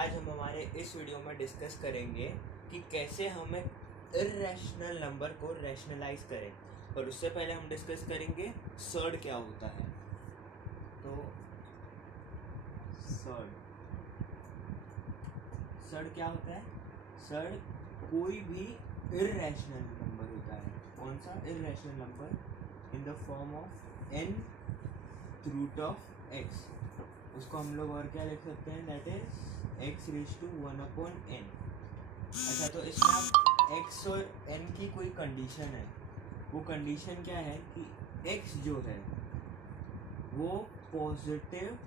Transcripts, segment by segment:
आज हम हमारे इस वीडियो में डिस्कस करेंगे कि कैसे हम एक इर्रेशनल नंबर को रैशनलाइज करें। पर उससे पहले हम डिस्कस करेंगे सर्ड क्या होता है। तो सर्ड क्या होता है? सर्ड कोई भी इर्रेशनल नंबर होता है। कौन सा irrational number? In the form of n root of x। उसको हम लोग और क्या लिख सकते हैं? That is x raise to 1/n। अच्छा, तो इसमें अब x और n की कोई कंडीशन है। वो कंडीशन क्या है कि x जो है वो पॉजिटिव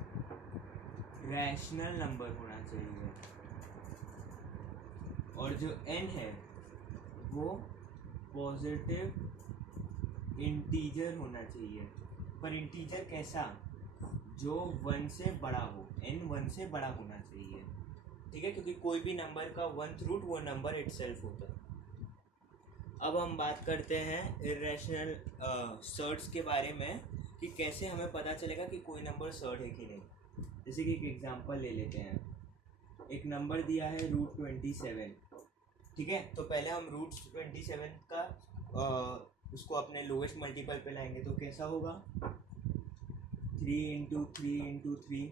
रैशनल नंबर होना चाहिए और जो n है वो पॉजिटिव इंटीजर होना चाहिए। पर इंटीजर कैसा? जो 1 से बड़ा हो। n 1 से बड़ा होना चाहिए, ठीक है, क्योंकि कोई भी नंबर का 1th रूट वो नंबर इटसेल्फ होता है। अब हम बात करते हैं इर्रेशनल सर्ड्स के बारे में कि कैसे हमें पता चलेगा कि कोई नंबर सर्ड है कि नहीं। जैसे कि एक एग्जांपल ले लेते हैं। एक नंबर दिया है रूट 27, ठीक है। तो पहले हम रूट 27 का उसको अपने लोएस्ट मल्टीपल पे लाएंगे तो कैसा होगा? 3 इंटू 3 इंटू 3।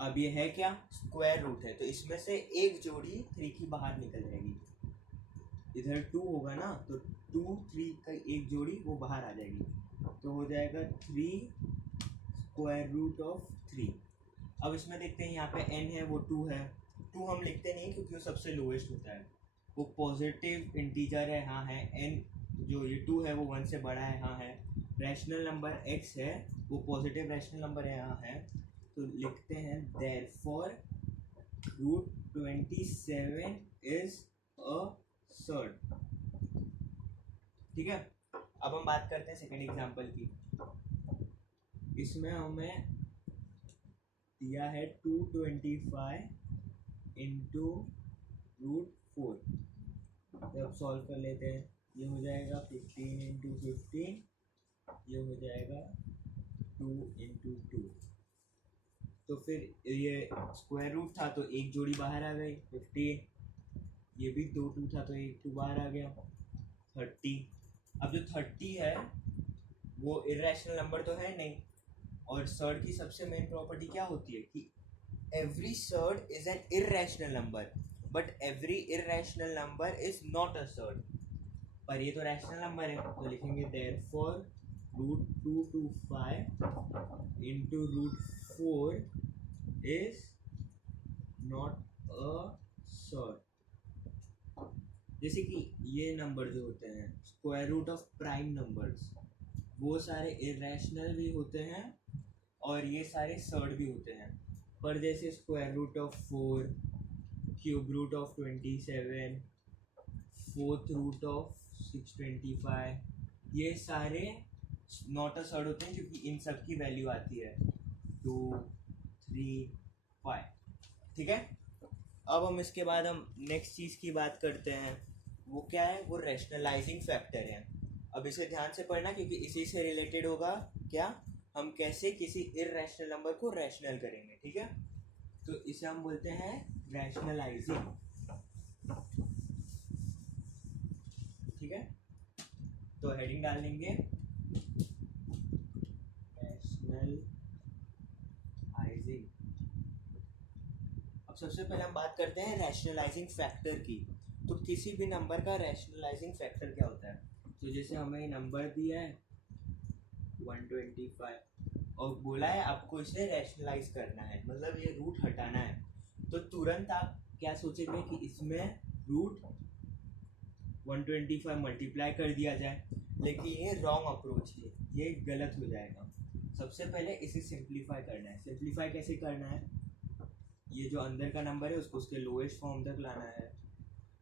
अब ये है क्या? स्क्वायर रूट है, तो इसमें से एक जोड़ी 3 की बाहर निकल जाएगी। इधर 2 होगा ना, तो 2 3 का एक जोड़ी वो बाहर आ जाएगी, तो हो जाएगा 3 स्क्वायर रूट ऑफ 3। अब इसमें देखते हैं, यहाँ पे n है वो 2 है। 2 हम लिखते नहीं क्योंकि वो सबसे लोएस्ट होता है, वो पॉजिटिव इंटीजर है। हाँ है। n जो ये 2 है वो 1 से बड़ा है। हाँ है। रैशनल नंबर x है वो पॉजिटिव रैशनल नंबर है। हाँ है। तो लिखते हैं therefore root 27 is a surd, ठीक है। अब हम बात करते हैं सेकेंड एग्जांपल की। इसमें हमें दिया है 225 इंटू रूट 4। जब सॉल्व कर लेते हैं, ये हो जाएगा 15 इंटू 15, ये हो जाएगा 2 इंटू 2। तो फिर ये स्क्वायर रूट था तो एक जोड़ी बाहर आ गई 15। ये भी 2 था तो एक 2 बाहर आ गया 30। अब जो 30 है वो इर्रेशनल नंबर तो है नहीं, और सर्ड की सबसे मेन प्रॉपर्टी क्या होती है कि every surd is an irrational number but every irrational number is not a surd. पर ये तो रैशनल नंबर है, तो लिखेंगे therefore root 225 into root 4 is not a surd. जैसे कि ये नंबर जो होते हैं square root of prime numbers, वो सारे इर्रेशनल भी होते हैं और ये सारे सर्ड भी होते हैं। पर जैसे square root of 4, cube root of 27, fourth root of 625, ये सारे नॉट अ सर्ड होते हैं क्योंकि इन सब की वैल्यू आती है 2 3 5, ठीक है। अब हम इसके बाद हम नेक्स्ट चीज़ की बात करते हैं। वो क्या है? वो रैशनलाइजिंग फैक्टर है। अब इसे ध्यान से पढ़ना क्योंकि इसी से रिलेटेड होगा क्या, हम कैसे किसी इर्रेशनल नंबर को रैशनल करेंगे, ठीक है। तो इसे हम बोलते हैं रैशनलाइजिंग, ठीक है। तो हेडिंग डाल देंगे रैशनलाइजिंग। अब सबसे पहले हम बात करते हैं रैशनलाइजिंग फैक्टर की। तो किसी भी नंबर का रैशनलाइजिंग फैक्टर क्या होता है? तो जैसे हमें नंबर दिया है 125 और बोला है आपको इसे रैशनलाइज करना है, मतलब ये रूट हटाना है, तो तुरंत आप क्या सोचेंगे कि इसमें रूट 125 मल्टीप्लाई कर दिया जाए, लेकिन ये रॉन्ग अप्रोच है, ये गलत हो जाएगा। सबसे पहले इसे सिंप्लीफाई करना है। सिंप्लीफाई कैसे करना है? ये जो अंदर का नंबर है उसको उसके लोएस्ट फॉर्म तक लाना है।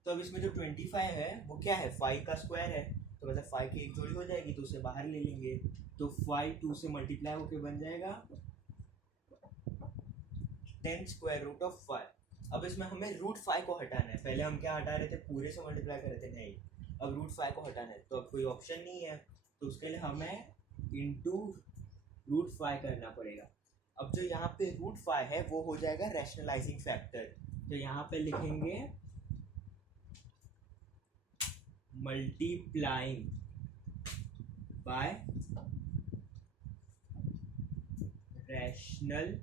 तो अब इसमें जो 25 है वो क्या है? 5 का स्क्वायर है, तो मतलब 5 की एक जोड़ी हो जाएगी तो उसे बाहर ले लेंगे, तो 5 2 से मल्टीप्लाई होकर बन जाएगा 10 स्क्वायर रूट ऑफ 5। अब इसमें हमें रूट 5 को हटाना है। पहले हम क्या हटा रहे थे? पूरे से मल्टीप्लाई कर रहे थे, नहीं, अब रूट 5 को हटाना है। तो अब कोई ऑप्शन नहीं है, तो उसके लिए हमें इंटू रूट 5 करना पड़ेगा। अब जो यहाँ पे रूट 5 है वो हो जाएगा रैशनलाइजिंग फैक्टर। तो यहाँ पे लिखेंगे मल्टीप्लाइंग बाय रैशनलाइजिंग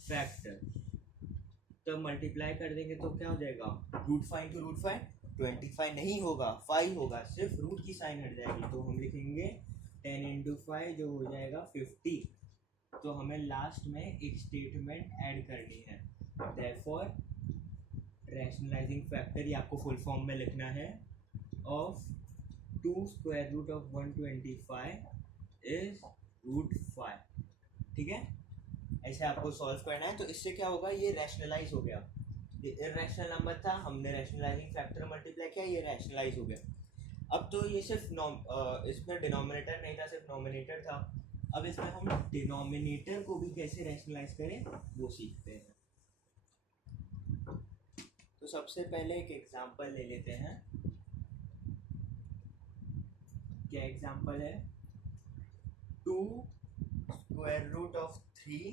फैक्टर। तो मल्टीप्लाई कर देंगे तो क्या हो जाएगा, रूट 5 इंटू रूट 5 25 नहीं होगा, 5 होगा, सिर्फ रूट की साइन हट जाएगी। तो हम लिखेंगे 10 इंटू 5 जो हो जाएगा 50। तो हमें लास्ट में एक स्टेटमेंट ऐड करनी है, देयरफॉर रैशनलाइजिंग फैक्टर, ये आपको फुल फॉर्म में लिखना है, of 2 square root of 125 is root 5। ठीक है, ऐसे आपको सॉल्व करना है। तो इससे क्या होगा, ये रैशनलाइज हो गया, ये इररेशनल नंबर था, हमने रैशनलाइजिंग फैक्टर मल्टीप्लाई किया, ये रैशनलाइज हो गया। अब तो ये सिर्फ इसमें डिनोमिनेटर नहीं था, सिर्फ नॉमिनेटर था। अब इसमें हम डिनोमिनेटर को भी कैसे रैशनलाइज करें वो सीखते हैं। तो सबसे पहले एक एग्जांपल ले लेते हैं। क्या एग्जांपल है, 2 square root of 3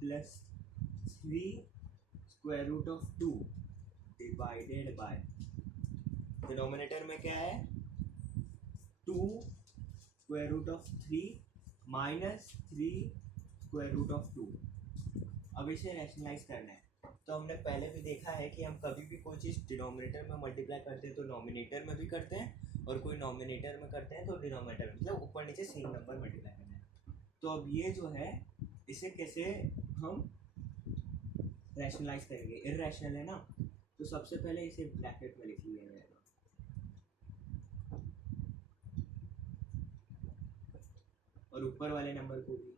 plus 3 square root of 2 divided by, denominator में क्या है, 2 square root of 3 minus 3 square root of 2। अब इसे रैशनलाइज करना है। तो हमने पहले भी देखा है कि हम कभी भी कोई चीज़ डिनोमिनेटर में मल्टीप्लाई करते हैं तो नॉमिनेटर में भी करते हैं, और कोई नॉमिनेटर में करते हैं तो डिनोमिनेटर में, मतलब ऊपर नीचे सेम नंबर मल्टीप्लाई करना है। तो अब ये जो है इसे कैसे हम रैशनलाइज करेंगे, इररेशनल है ना, तो सबसे पहले इसे ब्रैकेट में लिख लिया जाएगा। और ऊपर वाले नंबर को भी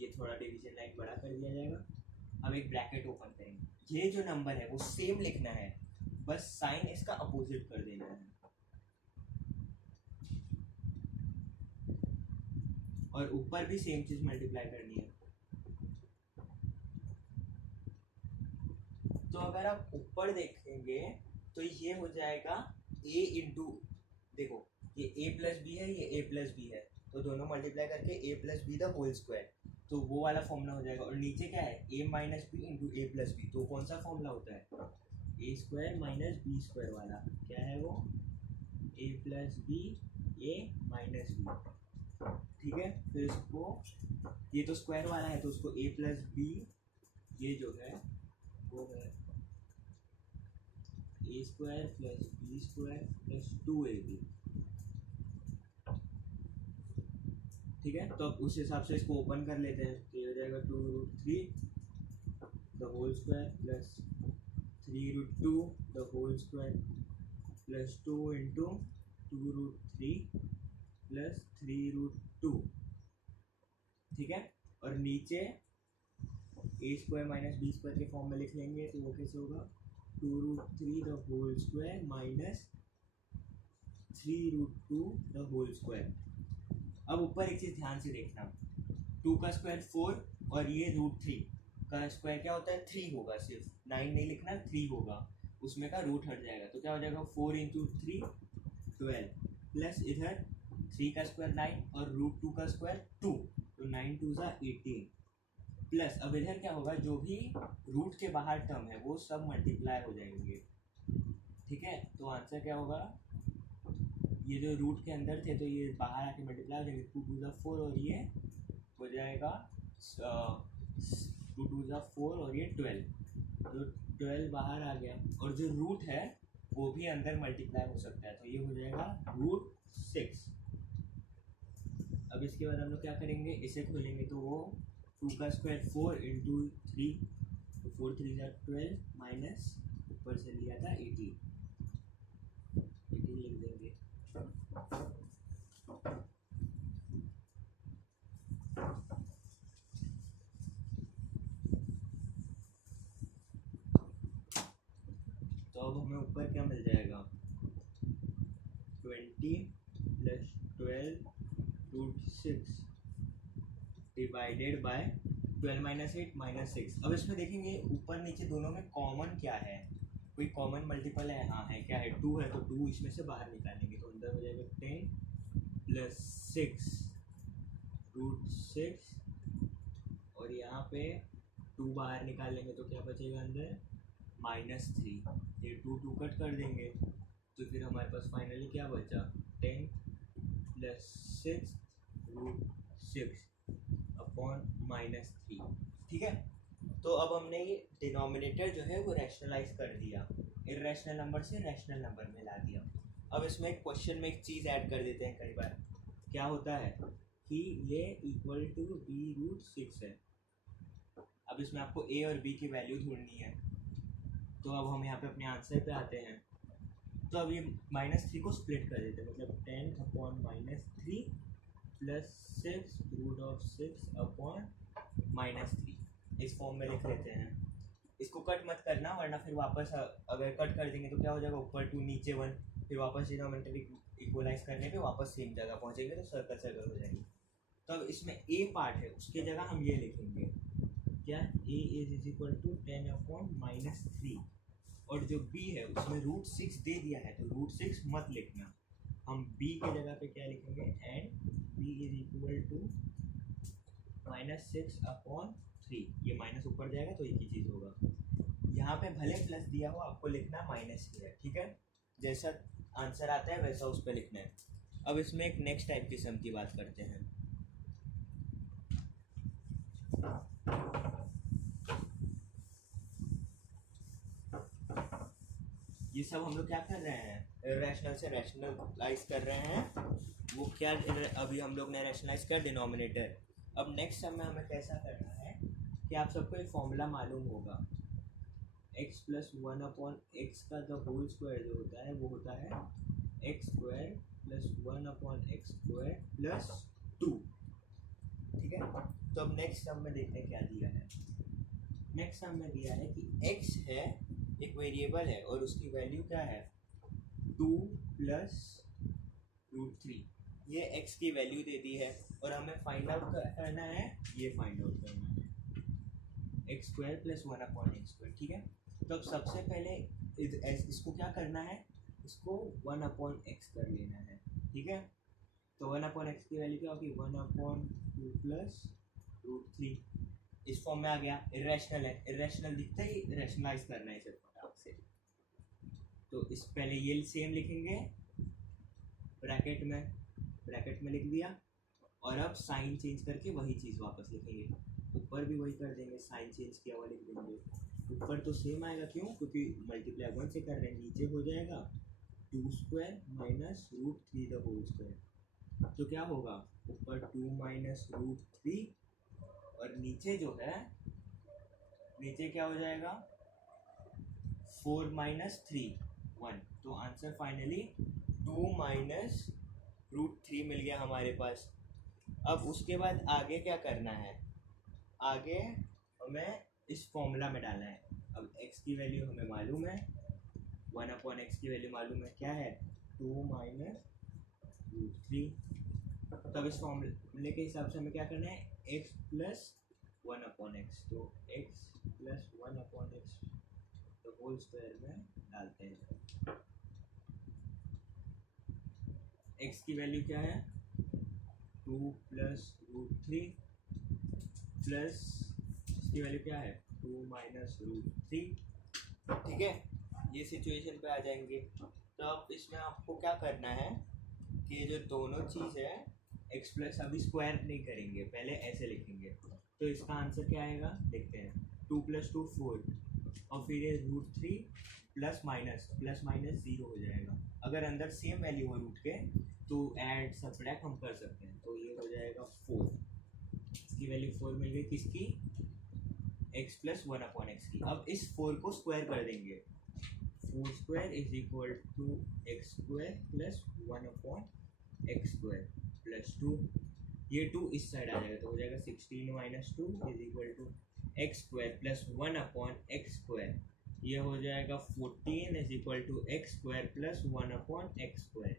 ये थोड़ा डिवीजन लाइन बड़ा कर दिया जाएगा। अब एक ब्रैकेट ओपन करेंगे, ये जो नंबर है वो सेम लिखना है, बस साइन इसका अपोजिट कर देना है। और ऊपर भी सेम चीज मल्टीप्लाई करनी है। तो अगर आप ऊपर देखेंगे तो ये हो जाएगा a इंटू, देखो ये a प्लस बी है, ये a प्लस बी है, तो दोनों मल्टीप्लाई करके a plus B the whole square, तो वो वाला फॉर्मूला हो जाएगा। और नीचे क्या है, a minus B into A plus B, तो कौन सा फॉर्मूला होता है, A square minus B square वाला, क्या है वो, a plus B A minus B. ठीक है, फिर इसको, ये तो स्क्वायर वाला है तो उसको a प्लस बी, ये जो है वो है A square plus B square plus 2ab। ठीक है, तो अब उस हिसाब से इसको ओपन कर लेते हैं। तो ये हो जाएगा 2 root 3 the whole square plus 3 root 2 the whole square plus 2 into 2 root 3 plus 3 root 2। ठीक है, और नीचे A square minus B square के फॉर्म में लिख लेंगे, तो वो कैसे होगा, 2 root 3 the whole square minus 3 root 2 the whole square. अब ऊपर एक चीज़ ध्यान से देखना, 2 का स्क्वायर 4 और ये रूट 3 का स्क्वायर क्या होता है, 3 होगा, सिर्फ 9 नहीं लिखना, 3 होगा, उसमें का रूट हट जाएगा। तो क्या हो जाएगा, 4 इंटू 3 12 प्लस इधर 3 का स्क्वायर 9 और रूट 2 का स्क्वायर 2, तो 9 2 ज़ा 18 प्लस, अब इधर क्या होगा, जो भी रूट के बाहर टर्म है वो सब मल्टीप्लाई हो जाएंगे। ठीक है, तो आंसर क्या होगा, ये जो रूट के अंदर थे तो ये बाहर आके मल्टीप्लाई हो जाएंगे, 2 2 ज़ा 4 और ये हो जाएगा 2 2 ज़ा 4 और ये 12, तो 12 बाहर आ गया, और जो रूट है वो भी अंदर मल्टीप्लाई हो सकता है, तो ये हो जाएगा रूट 6। अब इसके बाद हम लोग क्या करेंगे, इसे खोलेंगे तो वो 2 का स्क्वायर 4 इंटू 3, तो 4 3 ज़ा 12 माइनस ऊपर से लिया था 18 लिख देंगे। तो अब हमें ऊपर क्या मिल जाएगा, 20 plus 12 root 6 divided by 12 minus 8 minus 6। अब इसमें देखेंगे ऊपर नीचे दोनों में कॉमन क्या है, कोई कॉमन मल्टीपल है? हाँ है, क्या है? 2 है, तो 2 इसमें से बाहर निकालेंगे तो अंदर हो जाएगा 10 प्लस 6 रूट 6, और यहाँ पे 2 बाहर निकालेंगे तो क्या बचेगा अंदर? -3। ये 2 कट कर देंगे तो फिर हमारे पास फाइनली क्या बचा? 10 प्लस 6 रूट 6 अपॉन -3। ठीक है, तो अब हमने ये डिनोमिनेटर जो है वो रैशनलाइज कर दिया, इरेशनल नंबर से रैशनल नंबर में ला दिया। अब इसमें एक क्वेश्चन में एक चीज़ ऐड कर देते हैं। कई बार क्या होता है कि ये इक्वल टू b√6 है। अब इसमें आपको a और b की वैल्यू ढूंढनी है, तो अब हम यहाँ पे अपने आंसर पे आते हैं। तो अब ये -3 को स्प्लिट कर देते हैं, मतलब 10 अपॉन -3 प्लस 6√6 अपॉन -3 इस फॉर्म में लिख लेते हैं। इसको कट मत करना, वरना फिर वापस अगर कट कर देंगे तो क्या हो जाएगा? ऊपर 2 नीचे 1, फिर वापस डिनोमिनेटर इक्वलाइज करने पे वापस सेम जगह पहुँचेंगे तो सर्कल सर्कल हो जाएगी। तो अब इसमें a पार्ट है, उसके जगह हम ये लिखेंगे क्या? a is equal to 10 upon -3, और जो b है उसमें √6 दे दिया है तो √6 मत लिखना, हम b के जगह पे क्या लिखेंगे? And b is equal to -6 upon 3। ये माइनस ऊपर जाएगा तो एक ही चीज़ होगा। यहाँ पे भले प्लस दिया हो, आपको लिखना माइनस ही है। ठीक है, जैसा आंसर आता है वैसा उस पर लिखना है। अब इसमें एक नेक्स्ट टाइप की सम की बात करते हैं। ये सब हम लोग क्या कर रहे हैं? रैशनल से रैशनलाइज कर रहे हैं। वो क्या अभी हम लोग ने रैशनलाइज किया? डिनोमिनेटर। अब नेक्स्ट सम में हमें कैसा करना है कि आप सबको एक फॉर्मूला मालूम होगा, x प्लस 1 अपॉन एक्स का द होल स्क्वायर जो होता है वो होता है x² plus 1 upon x² plus 2। ठीक है, तो अब नेक्स्ट सम में देखते हैं क्या दिया है। नेक्स्ट सम में दिया है कि x है, एक वेरिएबल है, और उसकी वैल्यू क्या है? 2 प्लस √3। ये x की वैल्यू दे दी है और हमें फाइंड आउट करना है, ये फाइंड आउट करना है x² प्लस 1 अपॉन x²। ठीक है, तो अब सबसे पहले इसको क्या करना है? इसको 1 अपॉन x कर लेना है। ठीक है, तो 1 अपॉन x की वैल्यू क्या होगी? 1 अपॉन 2 प्लस √3। इस फॉर्म में आ गया। इरेशनल है, इरेशनल दिखता ही रैशनलाइज करना है इसे फटाक से। तो इस पहले ये सेम लिखेंगे ब्रैकेट में लिख दिया, और अब साइन चेंज करके वही चीज़ वापस लिखेंगे। ऊपर भी वही कर देंगे, साइन चेंज किया हुआ लिख देंगे। ऊपर तो सेम आएगा, क्यों? क्योंकि मल्टीप्लाई 1 से कर रहे हैं। नीचे हो जाएगा 2² माइनस √3 द होल स्क्वायर। तो क्या होगा? ऊपर 2 माइनस √3, और नीचे जो है, नीचे क्या हो जाएगा? 4 माइनस 3 1। तो आंसर फाइनली 2 माइनस √3 मिल गया हमारे पास। अब उसके बाद आगे क्या करना है? आगे हमें इस फॉर्मूला में डालना है। अब x की वैल्यू हमें मालूम है, 1 अपॉन एक्स की वैल्यू मालूम है, क्या है? 2 माइनस √3। तब इस फॉर्मूले के हिसाब से हमें क्या करना है? x plus 1 upon x. तो x प्लस 1 अपॉन एक्स तो होल स्क्वायर में डालते हैं। x की वैल्यू क्या है? 2 प्लस √3 प्लस इसकी वैल्यू क्या है? 2 माइनस √3। ठीक है, ये सिचुएशन पे आ जाएंगे। तो अब इसमें आपको क्या करना है कि ये जो दोनों चीज़ है x प्लस, अभी स्क्वायर नहीं करेंगे, पहले ऐसे लिखेंगे। तो इसका आंसर क्या आएगा? देखते हैं। 2 प्लस 2 4, और फिर ये √3 प्लस माइनस 0 हो जाएगा। अगर अंदर सेम वैल्यू हो रूट के तो ऐड सब्ट्रैक्ट हम कर सकते हैं। तो ये हो जाएगा 4, इसकी वैल्यू 4 मिल गई, किसकी? x प्लस 1 अपॉन एक्स की। अब इस 4 को स्क्वायर कर देंगे। 4² is equal to x² plus 1 upon x² plus 2। ये 2 इस साइड आ जाएगा तो हो जाएगा 16 minus 2 is equal to x² plus 1 upon x²। ये हो जाएगा 14 is equal to x² plus 1 upon x²।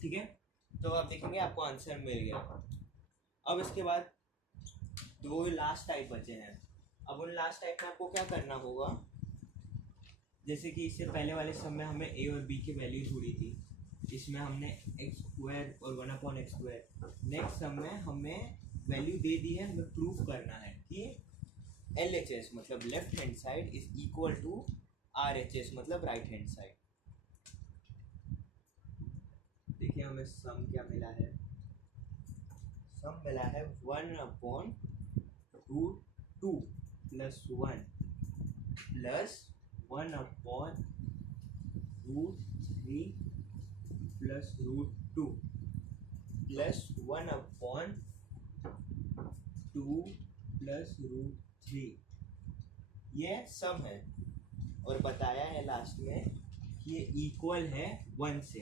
ठीक है, तो आप देखेंगे आपको आंसर मिल गया। अब इसके बाद 2 लास्ट टाइप बचे हैं। अब उन लास्ट टाइप में आपको क्या करना होगा? जैसे कि इससे पहले वाले सम में हमें a और b की वैल्यू ढूंढी थी, इसमें हमने एक्स स्क्वायर और 1/x²। नेक्स्ट सम में हमें वैल्यू दे दी है, हमें प्रूफ करना है कि LHS मतलब left hand side is equal to RHS मतलब राइट हैंड साइड। देखिए हमें सम क्या मिला है, सम मिला है 1/√2 plus 1 plus 1/√3 plus √2 plus 1/2 plus √3। ये सम है और बताया है लास्ट में कि ये इक्वल है 1 से।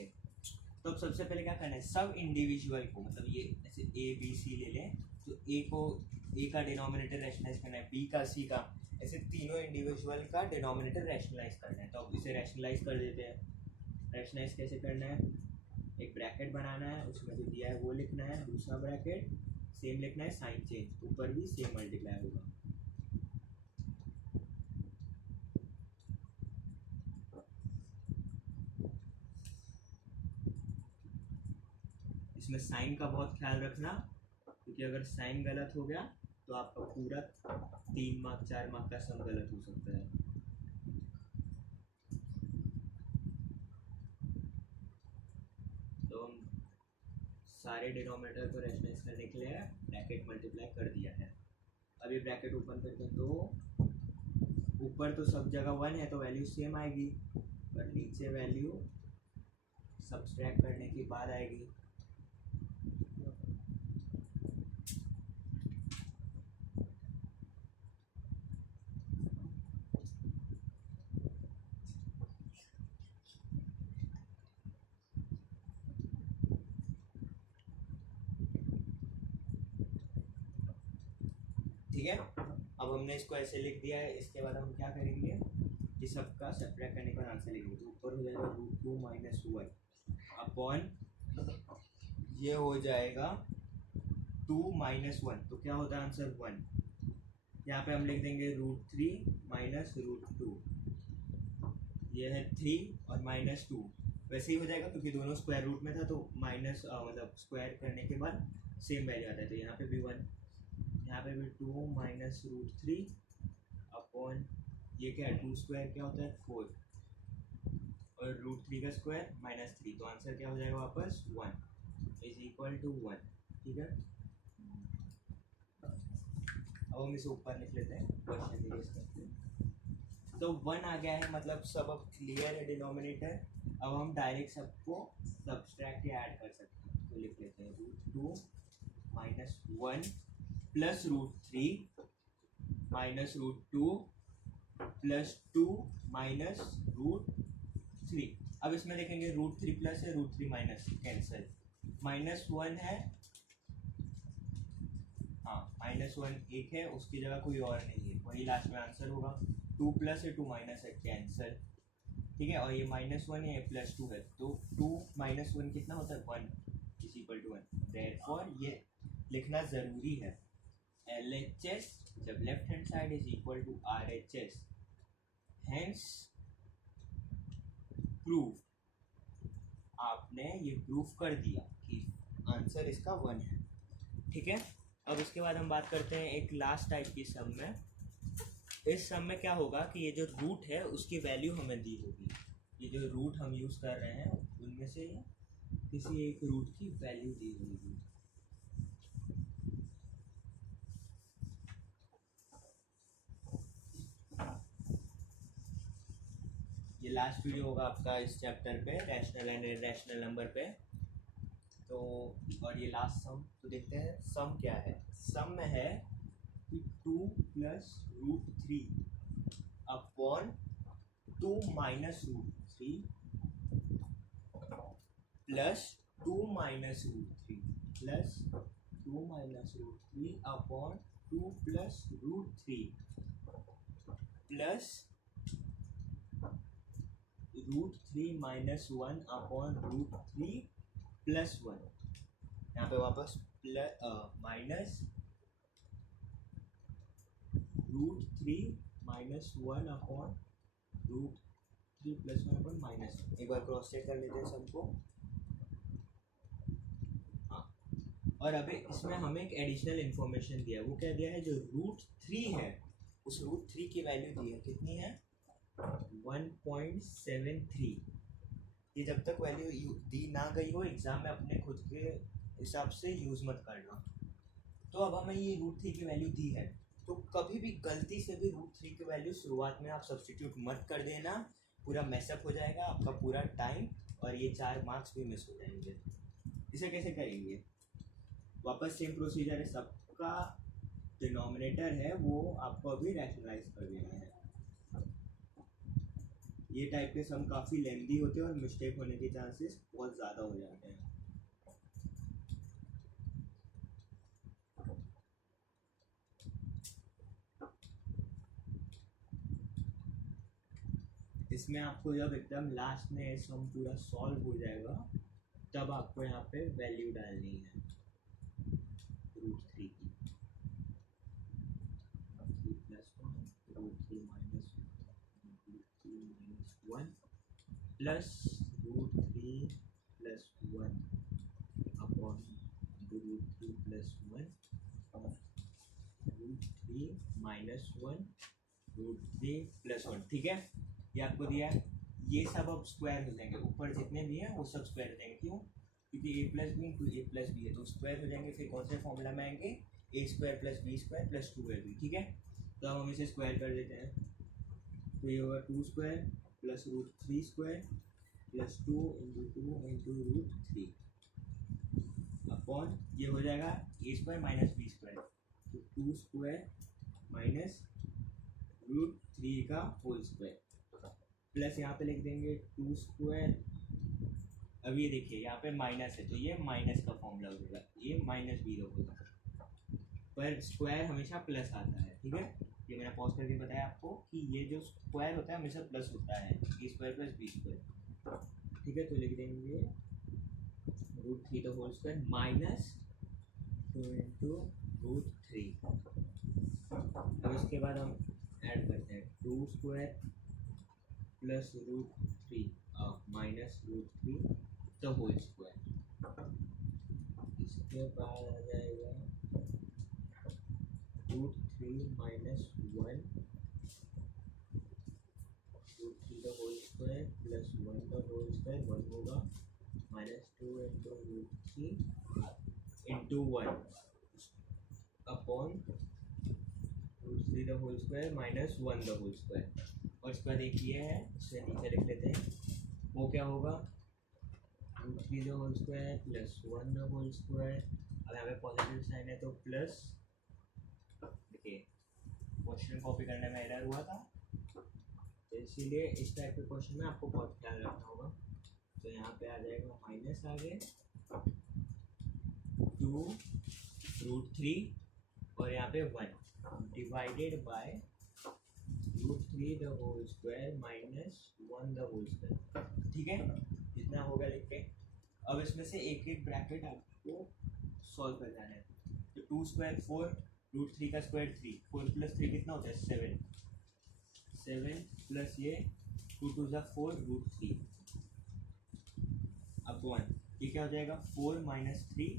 तो अब सबसे पहले क्या करना है, सब इंडिविजुअल को, मतलब ये ऐसे ए बी सी ले लें, तो ए को ए का डिनोमिनेटर रैशनलाइज करना है, बी का सी का, ऐसे तीनों इंडिविजुअल का डिनोमिनेटर रैशनलाइज करना है। तो अब इसे रैशनलाइज कर देते हैं। रैशनलाइज कैसे करना है, एक ब्रैकेट बनाना है, उसमें जो दिया है वो लिखना है, दूसरा ब्रैकेट सेम लिखना है, साइन चेंज, ऊपर भी सेम मल्टीप्लाई होगा। इसमें साइन का बहुत ख्याल रखना, क्योंकि अगर साइन गलत हो गया तो आपका पूरा 3 मार्क 4 मार्क का सम गलत हो सकता है। तो हम सारे डिनोमिनेटर को रैशनलाइज करने के लिए ब्रैकेट मल्टीप्लाई कर दिया है। अब ये ब्रैकेट ओपन करके, तो ऊपर तो सब जगह 1 है तो वैल्यू सेम आएगी, पर नीचे वैल्यू सब्सट्रैक्ट करने के बाद आएगी। ठीक है, अब हमने इसको ऐसे लिख दिया है। इसके बाद हम क्या करेंगे, इस सबका सब्ट्रैक्ट करने के बाद आंसर लिखेंगे। तो ऊपर हो जाएगा √2 - 1 अपॉन ये हो जाएगा 2 - 1, तो क्या होता है आंसर 1। यहाँ पे हम लिख देंगे √3 - √2, ये है 3 और -2, वैसे ही हो जाएगा क्योंकि दोनों स्क्वायर रूट में था, तो माइनस मतलब स्क्वायर करने के बाद सेम वैल्यू आता है। तो यहाँ पे भी 1, यहाँ पे भी 2 - √3 अपॉन ये क्या है, 2 स्क्वायर क्या होता है 4, और √3 का स्क्वायर -3, तो आंसर क्या हो जाएगा वापस 1 इज इक्वल टू 1। ठीक है, अब हम इसे ऊपर लिख लेते हैं, क्वेश्चन इरेज करते हैं। तो 1 आ गया है, मतलब सब अब क्लियर है डिनोमिनेटर। अब हम डायरेक्ट सबको सब्सट्रैक्ट या ऐड कर सकते हैं। तो लिख लेते हैं √2 - 1 प्लस √3 माइनस √2 प्लस 2 माइनस √3। अब इसमें देखेंगे √3 प्लस है, √3 माइनस, कैंसिल, -1 है, हाँ -1 एक है, उसकी जगह कोई और नहीं है, वही लास्ट में आंसर होगा। 2 प्लस है, 2 माइनस है, कैंसिल। ठीक है, और ये -1 है, ये +2 है, तो 2 - 1 कितना होता है 1 इज इक्वल टू 1। देयरफॉर ये लिखना ज़रूरी है, LHS जब left hand side is equal to RHS, hence proof, आपने ये प्रूफ कर दिया कि आंसर इसका 1 है। ठीक है, अब उसके बाद हम बात करते हैं एक लास्ट टाइप की सम में। इस सम में क्या होगा कि ये जो रूट है उसकी वैल्यू हमें दी होगी। ये जो रूट हम यूज़ कर रहे हैं उनमें से किसी एक रूट की वैल्यू दी होगी। ये लास्ट वीडियो होगा आपका इस चैप्टर पे, रैशनल एंड इरैशनल नंबर पे। तो और ये लास्ट सम, तो देखते हैं सम क्या है। सम में है कि 2 plus √3 upon 2 minus √3 plus 2 minus √3 plus 2 minus √3 upon 2 plus √3 plus √3 - 1 upon √3 plus 1। यहाँ पे वापस minus √3 - 1 upon 3 plus 1 upon minus 1। एक बार क्रॉस चेक कर लेते हैं सबको। हाँ, और अभी इसमें हमें एक एडिशनल इन्फॉर्मेशन दिया है। वो क्या दिया है, जो √3 है उस √3 की वैल्यू दी है, कितनी है 1.73। ये जब तक वैल्यू दी ना गई हो एग्जाम में अपने खुद के हिसाब से यूज़ मत करना। तो अब हमें ये √3 की वैल्यू दी है, तो कभी भी गलती से भी √3 की वैल्यू शुरुआत में आप सब्स्टिट्यूट मत कर देना, पूरा मैसअप हो जाएगा आपका पूरा टाइम और ये 4 मार्क्स भी मिस हो जाएंगे। इसे कैसे करेंगे, वापस सेम प्रोसीजर है, सबका डिनोमिनेटर है वो आपको अभी रैशनलाइज कर देना है। ये टाइप के सम काफ़ी लेंदी होते हैं और मिस्टेक होने के चांसेस बहुत ज़्यादा हो जाते हैं। इसमें आपको जब एकदम लास्ट में सम पूरा सॉल्व हो जाएगा तब आपको यहाँ पे वैल्यू डालनी है √3 की। 3 plus 1 √3 minus 1 plus √3 plus 1 upon √3 plus 1 √3 minus 1 √3 plus 1। ठीक है, ये आपको दिया है। ये सब अब स्क्वायर हो जाएंगे, ऊपर जितने भी हैं वो सब स्क्वायर हो जाएंगे। क्यों, क्योंकि a plus B into A plus B है तो स्क्वायर हो जाएंगे। फिर कौन से फॉर्मूला में आएंगे, A square plus B square plus 2ab। ठीक है, तो हम इसे स्क्वायर कर देते हैं, तो ये होगा 2 square plus √3 square plus 2 into 2 into √3 upon ये हो जाएगा ए स्क्वायर माइनस बी स्क्वायर, तो 2 स्क्वायर माइनस √3 का होल स्क्वायर प्लस यहाँ पे लिख देंगे 2 स्क्वायर। अब ये देखिए यहाँ पे माइनस है तो ये माइनस का फॉर्मूला हो जाएगा, ये माइनस बी होगा, पर स्क्वायर हमेशा प्लस आता है। ठीक है, ये मैंने पॉज करके बताया आपको कि ये जो स्क्वायर होता है हमेशा प्लस होता है, A square plus B square. ठीक है, तो लिख देंगे √3 का होल स्क्वायर माइनस 2 इंटू √3। अब इसके बाद हम ऐड करते हैं 2 square plus √3 minus √3 the whole square. इसके बाद आ जाएगा √3 minus 1 √3 the whole square plus 1 the whole square, 1 होगा minus 2 into √3 into 1 upon √3 the whole square minus 1 the whole square. और इसके बाद एक ये है, इसे नीचे लिख लेते हैं, वो क्या होगा √3 the whole square plus 1 the whole square. अब यहाँ पे पॉजिटिव साइन है तो प्लस, देखिए क्वेश्चन कॉपी करने में एरर हुआ था तो इसीलिए इस टाइप के क्वेश्चन में आपको बहुत ध्यान रखना होगा। तो यहाँ पे आ जाएगा माइनस आगे 2 √3 और यहाँ पे 1 divided by √3 the whole square minus 1 the whole square. ठीक है, इतना होगा लिख के। अब इसमें से एक एक ब्रैकेट आपको सॉल्व कर जाना है। तो 2 स्क्वायर 4 √3 का स्क्वायर 3, 4 प्लस 3 कितना होता है 7 प्लस ये 2 2 ज़ा 4 √3 अब 1, ये क्या हो जाएगा 4 माइनस 3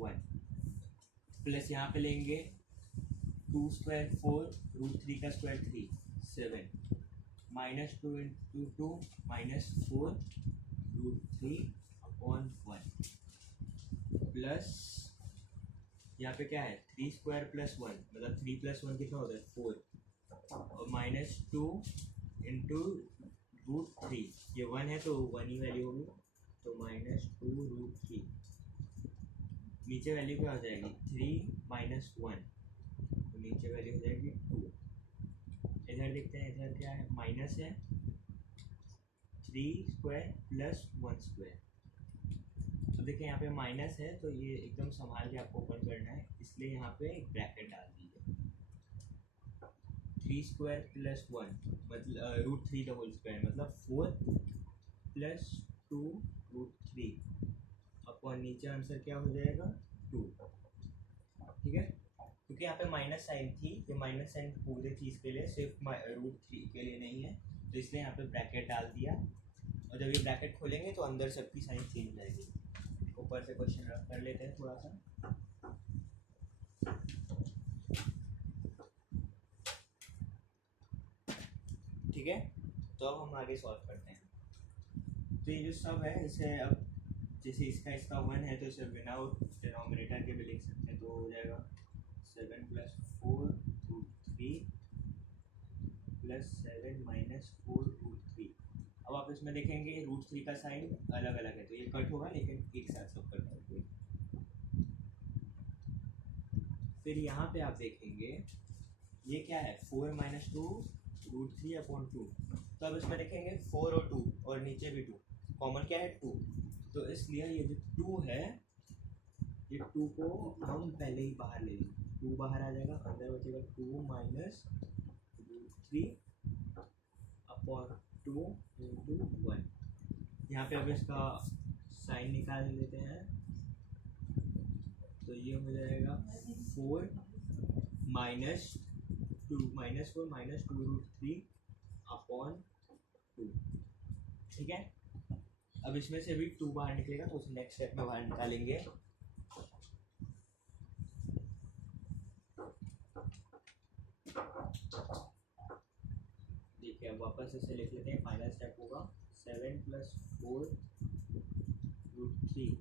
1 प्लस यहाँ पे लेंगे 2 स्क्वायर 4 √3 का square 3 7 minus 2 into 2 minus 4 √3 upon 1 plus यहाँ पे क्या है 3 स्क्वायर प्लस 1 मतलब 3 प्लस 1 कितना होता है 4 और माइनस 2 इंटू √3, ये 1 है तो 1 ही वैल्यू होगी, तो माइनस 2 √3। नीचे वैल्यू क्या हो जाएगी 3 माइनस 1, तो नीचे वैल्यू हो जाएगी 2। इधर देखते हैं, इधर क्या है माइनस है 3 स्क्वायर प्लस 1 स्क्वायर। अब देखिए यहाँ पे माइनस है तो ये एकदम संभाल के आपको ओपन करना है, इसलिए यहाँ पे एक ब्रैकेट डाल दीजिए। 3 स्क्वायर प्लस 1 मतलब √3 द होल स्क्वायर मतलब 4 प्लस 2 √3 अपॉन नीचे आंसर क्या हो जाएगा 2। ठीक है, क्योंकि यहाँ पे माइनस साइन थी, ये माइनस साइन पूरे चीज़ के लिए सिर्फ √3 के लिए नहीं है, तो इसलिए यहाँ पे ब्रैकेट डाल दिया, और जब ये ब्रैकेट खोलेंगे तो अंदर सबकी साइन चेंज हो जाएगी। ऊपर से क्वेश्चन रख कर लेते हैं थोड़ा सा। ठीक है, तो अब हम आगे सॉल्व करते हैं। तो ये जो सब है इसे अब जैसे इसका 1 है तो इसे विदाउट डिनोमिनेटर के भी लिख सकते हैं, तो हो जाएगा 7 + 4√3 + 7 - 4√3। अब आप इसमें देखेंगे √3 का साइन अलग अलग है, तो ये कट होगा लेकिन एक साथ सब कट होंगे। फिर यहाँ पे आप देखेंगे ये क्या है, 4 - 2√3/2। तो अब इसमें देखेंगे 4 और 2 और नीचे भी 2, कॉमन क्या है 2, तो इसलिए ये जो 2 है ये 2 को हम पहले ही बाहर ले लेंगे, 2 बाहर आ जाएगा, अंदर बचेगा 2 - √3/2 × 1। यहाँ पे अब इसका साइन निकाल लेते हैं, तो ये हो जाएगा 4 - 2√3/2। ठीक है, अब इसमें से भी 2 बाहर निकलेगा तो उसे नेक्स्ट स्टेप में बाहर निकालेंगे। देखिए अब वापस इसे लिख लेते हैं, फाइनल स्टेप होगा 7 + 4√3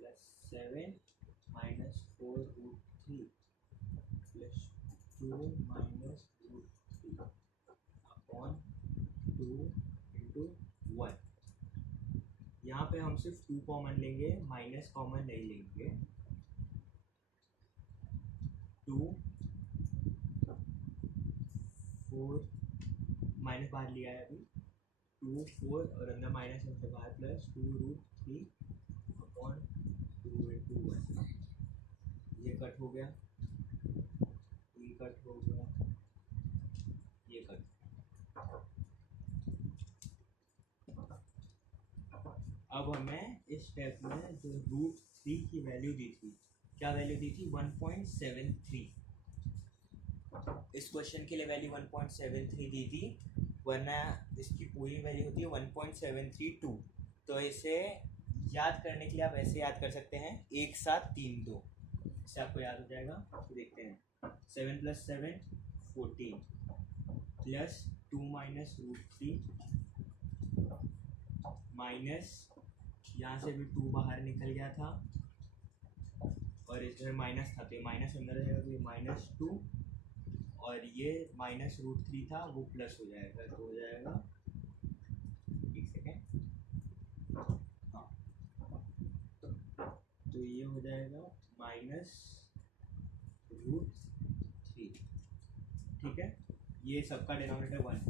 + 7 - 4√3 + 2 - √3/2 × 1। यहाँ पे हम सिर्फ 2 कॉमन लेंगे, माइनस कॉमन नहीं लेंगे। 2 4 माइनस बाहर लिया है अभी, 2 4 और अंदर माइनस है तो बाहर प्लस 2√3/2 × 1। ये कट हो गया, ये कट हो गया, ये कट। अब हमें इस स्टेप में जो √3 की वैल्यू दी थी, क्या वैल्यू दी थी 1.73। इस क्वेश्चन के लिए वैल्यू 1.73 दी थी, वरना इसकी पूरी वैल्यू होती है 1.732। तो इसे याद करने के लिए आप ऐसे याद कर सकते हैं 1 7 3 2, इससे आपको याद हो जाएगा। तो देखते हैं 7 + 7 14 + 2 - √3 माइनस, यहाँ से भी 2 बाहर निकल गया था और इसमें माइनस था तो ये माइनस अंदर जाएगा, तो ये -2 और ये -√3 था वो प्लस हो जाएगा, तो हो जाएगा, एक सेकेंड, हाँ, तो ये हो जाएगा -√3। ठीक है, ये सबका डिनोमिनेटर 1।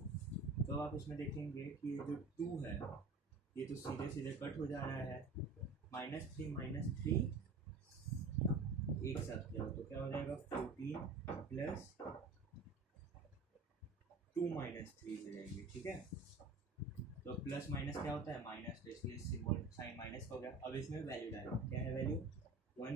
तो आप इसमें देखेंगे कि जो 2 है ये तो सीधे सीधे कट हो जा रहा है, -3 एक साथ किया तो क्या हो जाएगा 14 + 2 - 3 हो जाएंगे। ठीक है, तो प्लस माइनस क्या होता है माइनस, तो इसलिए सिंबल साइन माइनस का हो गया। अब इसमें वैल्यू डालें, क्या है वैल्यू